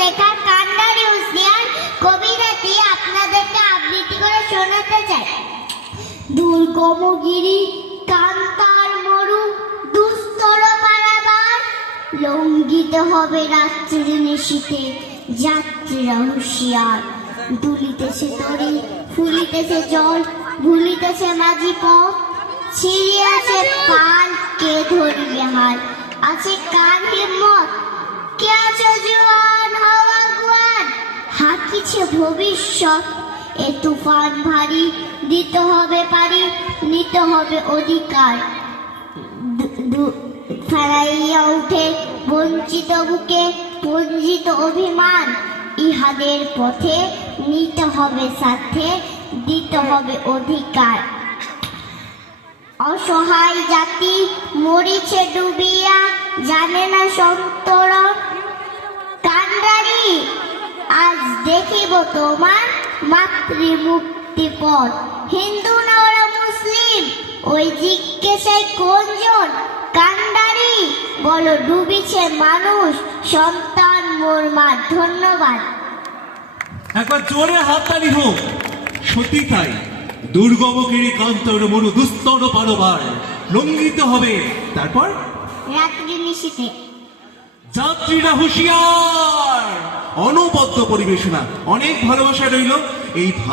লেখা কান্ডারি হুঁশিয়ার কবিতাটি আপনাদেরকে আবৃত্তি করে শোনাতে চাই। দুর্গম গিরি কান্তার মরু দুস্তর পারাবার, লঙ্ঘিত হবে রাত্রির নিশীথে যাত্রীরা হুঁশিয়ার। দুলিতেছে তরি ফুলিতেছে জল ভুলিতেছে মাঝি পথ, ছিড়িয়াছে পাল কে ধরিবে হাল, আছে কার হিম্মত কে আছে জোয়ান হওয়া গুয়ান, হাকিছে ভবিষ্যৎ এ তুফান ভারী, দিতে হবে পারি নিতে হবে অধিকার। ফেরাইয়া উঠে বঞ্চিত বুকে পঞ্জিত অভিমান, ইহাদের পথে নিতে হবে সাথে দিতে হবে অধিকার। অসহায় জাতি মরিছে ডুবিয়া জানে না সন্তরণ, কান্ডারি আজ দেখিব তোমার মাতৃ মুক্তি পথ। হিন্দু না ওরা মুসলিম ওই জিজ্ঞাসায় কোনজন, কান্ডারি বলো ডুবিছে মানুষ সন্তান মোর মা। ধন্যবাদ। একবার জোরে হাততালি হোক। সত্যি তাই, দুর্গম গিরি কান্তর মরু দুস্তর পারবার, লঙ্ঘিত হবে তারপর রাত্রি নিশীথে যাত্রীরা হুঁশিয়ার। অনবদ্য পরিবেশনা, অনেক ভালোবাসা রইল এইভাবে।